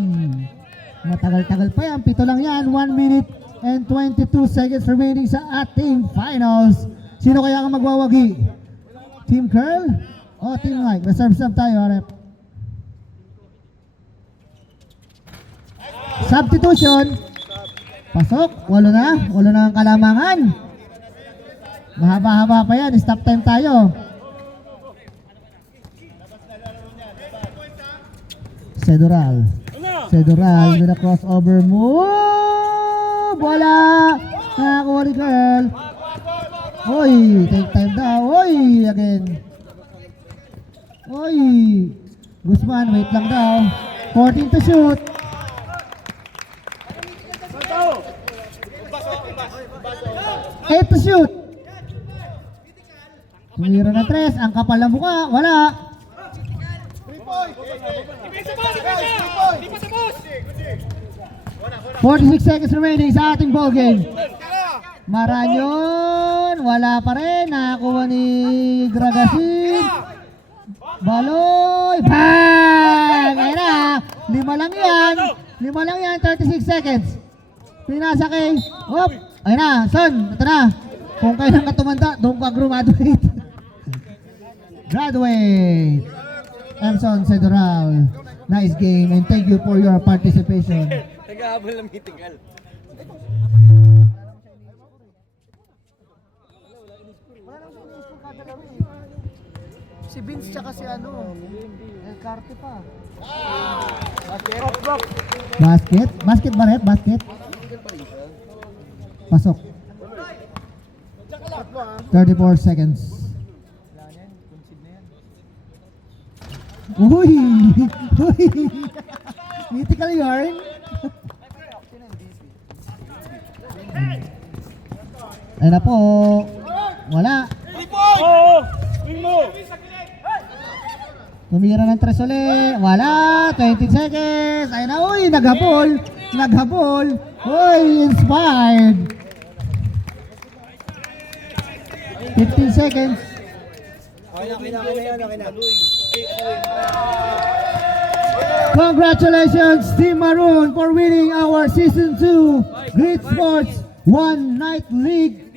Matagal-tagal pa yan. 7 lang yan. 1 minute and 22 seconds remaining sa ating finals. Sino kaya ang magwawagi? Team Curl o Team Mike? Reserve sub tayo, Rep. Substitution. Pasok. 8 na. 8 na ang kalamangan. Mahaba-haba pa yan. Stop time tayo. Sedoral with a crossover move. Wala. Nakakuha ni Curl. Oy, take time daw. Oy, again. Oy. Guzman, wait lang daw. 14 to shoot. 8 to shoot. Tumira na 3. Ang kapal na mukha. Wala. 46 seconds remaining sa ating ball game. Maranyon, wala pa rin. Nakakuha ni Gragasin. Baloy, bang! Ayun na, 5 lang yan. 36 seconds. Pinasa kay, hop! Ayun na, son, ito na. Kung kailan ka tumanda, doon ka graduate. Graduate. Emson Sedoral. Nice game and thank you for your participation. Nag-aabol ng mitigal. Si Vince tsaka si El Carte pa. Basket ba, Rep? Basket. Pasok. 34 seconds. Uy! Mythical yarn. Ayun na po. Wala. Tumira ng 3 ulit. Wala. 20 seconds. Ayun na. Uy! Naghabol. Uy! Inspired. 15 seconds. Okay na. Congratulations Team Maroon for winning our Season 2 Great Sports One Night League